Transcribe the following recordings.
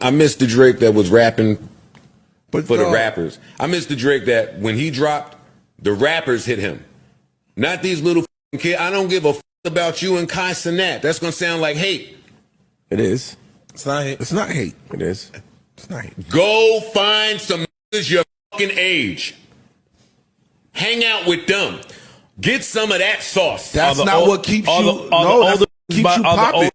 I miss the Drake that was rapping but for the rappers. I miss the Drake that when he dropped, the rappers hit him. Not these little kids. I don't give a about you and Kai Cenat. That's going to sound like hate. It is. It's not hate. It's not hate. It is. It's not hate. Go find some niggas your fucking age. Hang out with them. Get some of that sauce. That's not what keeps you. No, that's what keeps you popping.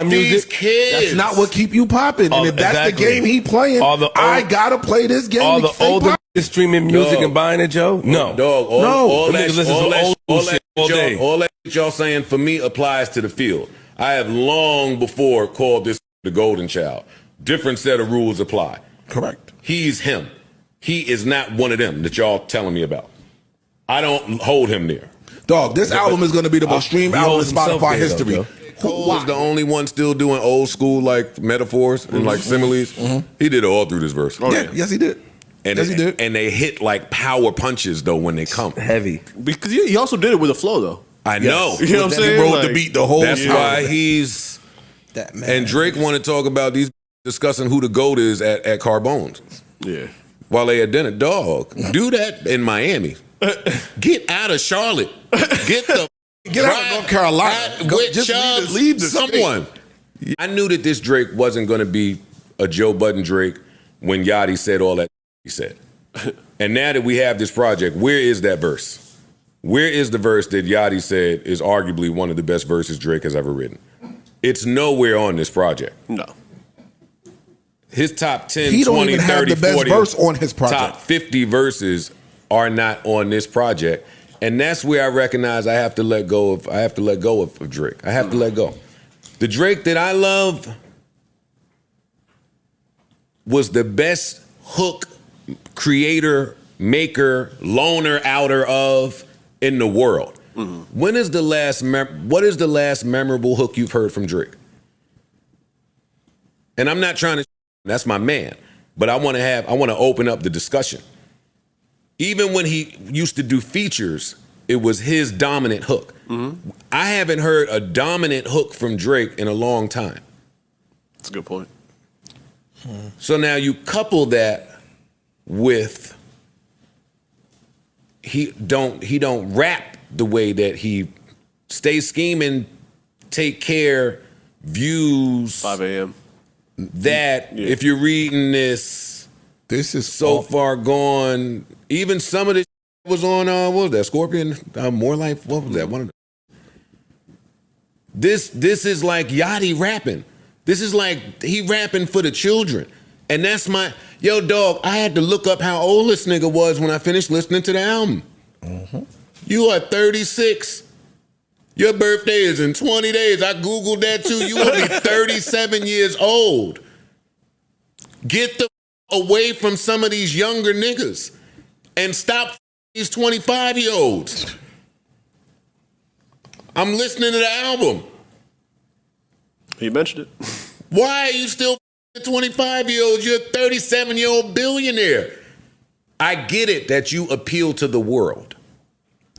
These kids. That's not what keep you popping. And if that's the game he playing, I gotta play this game. All the older streaming music and buying it, Joe. No, dog. All that y'all saying for me applies to the field. I have long before called this the golden child. Different set of rules apply. Correct. He's him. He is not one of them that y'all telling me about. I don't hold him there. Dog, this album is going to be the most streamed album in Spotify history. Cole was the only one still doing old school like metaphors and like similes. He did it all through this verse. Yes, he did. And yes, he did. And they hit like power punches though when they come. Heavy. Because he also did it with a flow though. I know. You know what I'm saying? He wrote the beat the whole time. That's why he's that man. And Drake want to talk about these discussing who the GOAT is at Carbone's. Yeah. While they at dinner. Dog, do that in Miami. Get out of Charlotte. Get out of North Carolina. Just leave someone. State. I knew that this Drake wasn't going to be a Joe Budden Drake when Yachty said all that he said. And now that we have this project, where is that verse? Where is the verse that Yachty said is arguably one of the best verses Drake has ever written? It's nowhere on this project. No. His top 10, he 20, don't even 30, have the 40, best verse on his project. Top 50 verses are not on this project. And that's where I recognize I have to let go of Drake. I have to let go. The Drake that I love was the best hook creator, maker, loner outer of in the world. When is the last what is the last memorable hook you've heard from Drake? And I'm not trying to that's my man, but I want to open up the discussion. Even when he used to do features, it was his dominant hook. I haven't heard a dominant hook from Drake in a long time. That's a good point. So now you couple that with he don't rap the way that he stays scheming, take care, views. 5 a.m. That if you're reading this is so far gone. Even some of this was on what was that Scorpion? More Life. What was that? One of this is like Yachty rapping. This is like he rapping for the children. And that's my dog. I had to look up how old this nigga was when I finished listening to the album. You are 36. Your birthday is in 20 days. I Googled that too. You will be 37 years old. Get the away from some of these younger niggas and stop these 25-year-olds. I'm listening to the album. You mentioned it. Why are you still 25-year-olds? You're a 37-year-old billionaire. I get it that you appeal to the world.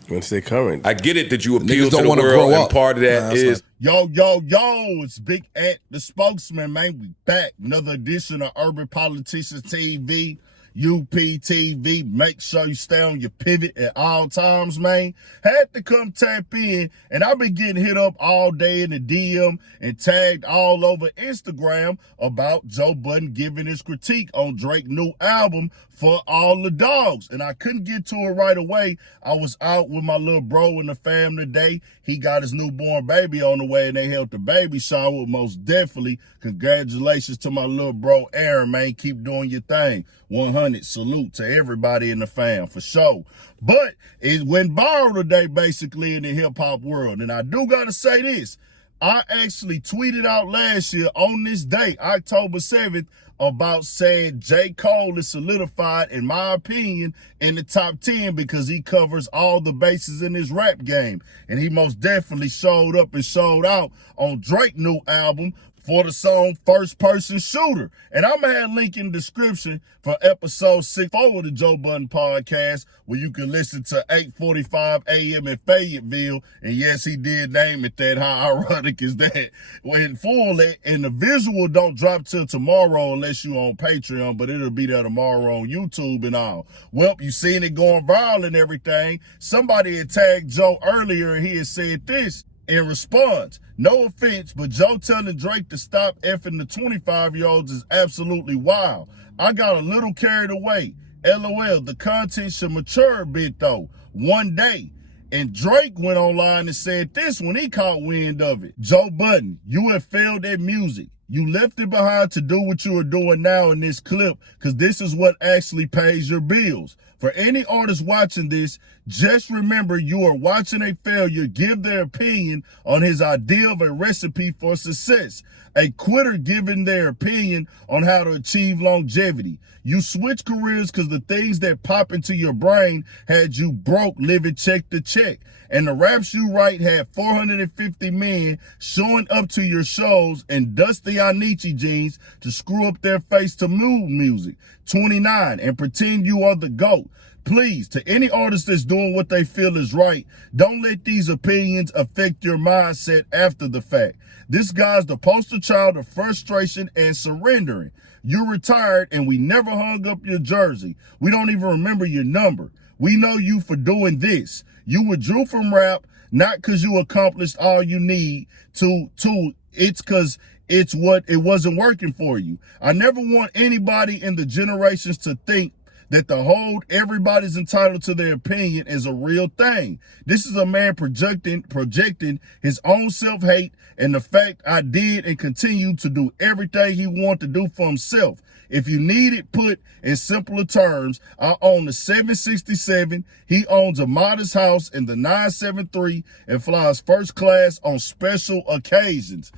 You want to stay current. I get it that you appeal to the world, and part of that is... Yo, it's Big Ant, the spokesman, man. We back. Another edition of Urban Politicians TV, UPTV. Make sure you stay on your pivot at all times, man. Had to come tap in, and I've been getting hit up all day in the DM and tagged all over Instagram about Joe Budden giving his critique on Drake's new album, For All the Dogs. And I couldn't get to it right away. I was out with my little bro and the fam today. He got his newborn baby on the way, and they held the baby shower. With most definitely congratulations to my little bro Aaron, man. Keep doing your thing. 100 salute to everybody in the fam for sure. But it went viral today basically in the hip-hop world. And I do gotta say this. I actually tweeted out last year on this day, October 7th, about saying J. Cole is solidified, in my opinion, in the top 10 because he covers all the bases in his rap game. And he most definitely showed up and showed out on Drake's new album, for the song First Person Shooter. And I'm going to have a link in the description for episode 64 of the Joe Budden podcast, where you can listen to 8:45 a.m. in Fayetteville. And yes, he did name it that. How ironic is that? When full, and the visual don't drop till tomorrow unless you on Patreon, but it'll be there tomorrow on YouTube and all. Well, you seen it going viral and everything. Somebody had tagged Joe earlier and he had said this in response. No offense, but Joe telling Drake to stop effing the 25-year-olds is absolutely wild. I got a little carried away. LOL, the content should mature a bit though, one day. And Drake went online and said this when he caught wind of it. Joe Budden, you have failed at music. You left it behind to do what you are doing now in this clip, because this is what actually pays your bills. For any artist watching this, just remember you are watching a failure give their opinion on his idea of a recipe for success. A quitter giving their opinion on how to achieve longevity. You switch careers because the things that pop into your brain had you broke living check to check. And the raps you write had 450 men showing up to your shows in dusty Anichi jeans to screw up their face to mood music. 29, and pretend you are the GOAT. Please, to any artist that's doing what they feel is right, don't let these opinions affect your mindset after the fact. This guy's the poster child of frustration and surrendering. You're retired and we never hung up your jersey. We don't even remember your number. We know you for doing this. You withdrew from rap, not because you accomplished all you need to, it's because it wasn't working for you. I never want anybody in the generations to think that the whole everybody's entitled to their opinion is a real thing. This is a man projecting his own self-hate and the fact I did and continue to do everything he wanted to do for himself. If you need it put in simpler terms, I own the 767. He owns a modest house in the 973 and flies first class on special occasions.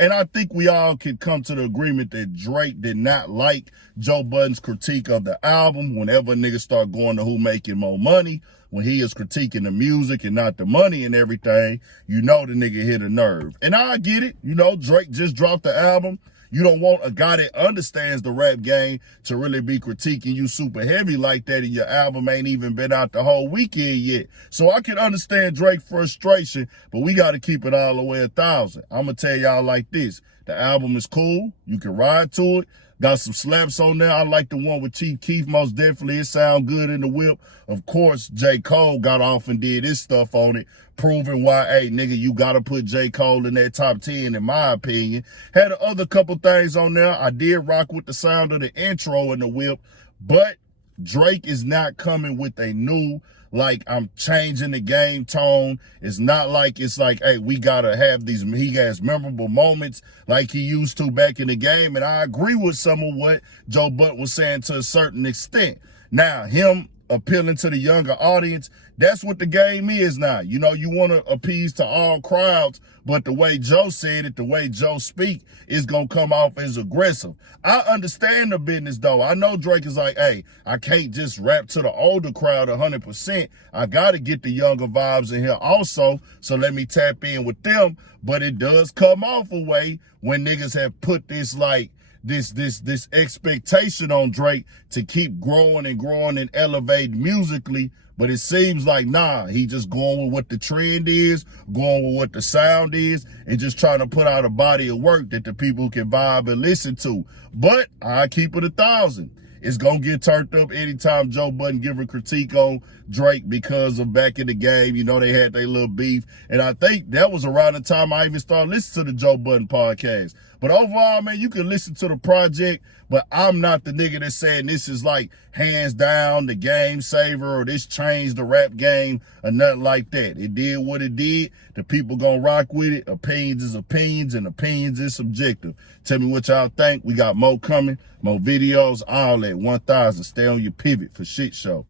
And I think we all can come to the agreement that Drake did not like Joe Budden's critique of the album. Whenever niggas start going to who making more money, when he is critiquing the music and not the money and everything, you know the nigga hit a nerve. And I get it. You know, Drake just dropped the album. You don't want a guy that understands the rap game to really be critiquing you super heavy like that, and your album ain't even been out the whole weekend yet. So I can understand Drake's frustration, but we got to keep it all the way 1,000. I'm going to tell y'all like this. The album is cool. You can ride to it. Got some slaps on there. I like the one with Chief Keef, most definitely. It sound good in the whip. Of course, J. Cole got off and did his stuff on it, proving why, hey, nigga, you got to put J. Cole in that top 10, in my opinion. Had the other couple things on there. I did rock with the sound of the intro in the whip, but Drake is not coming with a new, like, I'm changing the game tone. It's not like, it's like, hey, we got to have these, he has memorable moments like he used to back in the game. And I agree with some of what Joe Budden was saying to a certain extent. Now, him appealing to the younger audience, that's what the game is now. You know, you want to appease to all crowds, but the way Joe said it, the way Joe speak, is going to come off as aggressive. I understand the business, though. I know Drake is like, hey, I can't just rap to the older crowd 100%. I got to get the younger vibes in here also, so let me tap in with them. But it does come off a way when niggas have put this, like, this expectation on Drake to keep growing and elevating musically. But it seems like, nah, he just going with what the trend is, going with what the sound is, and just trying to put out a body of work that the people can vibe and listen to. But I keep it 1,000. It's going to get turned up anytime Joe Budden give a critique on Drake because of back in the game. You know, they had their little beef. And I think that was around the time I even started listening to the Joe Budden podcast. But overall, man, you can listen to the project, but I'm not the nigga that's saying this is like hands down the game saver or this changed the rap game or nothing like that. It did what it did. The people gonna rock with it. Opinions is opinions and opinions is subjective. Tell me what y'all think. We got more coming, more videos, all at 1,000. Stay on your pivot for shit show.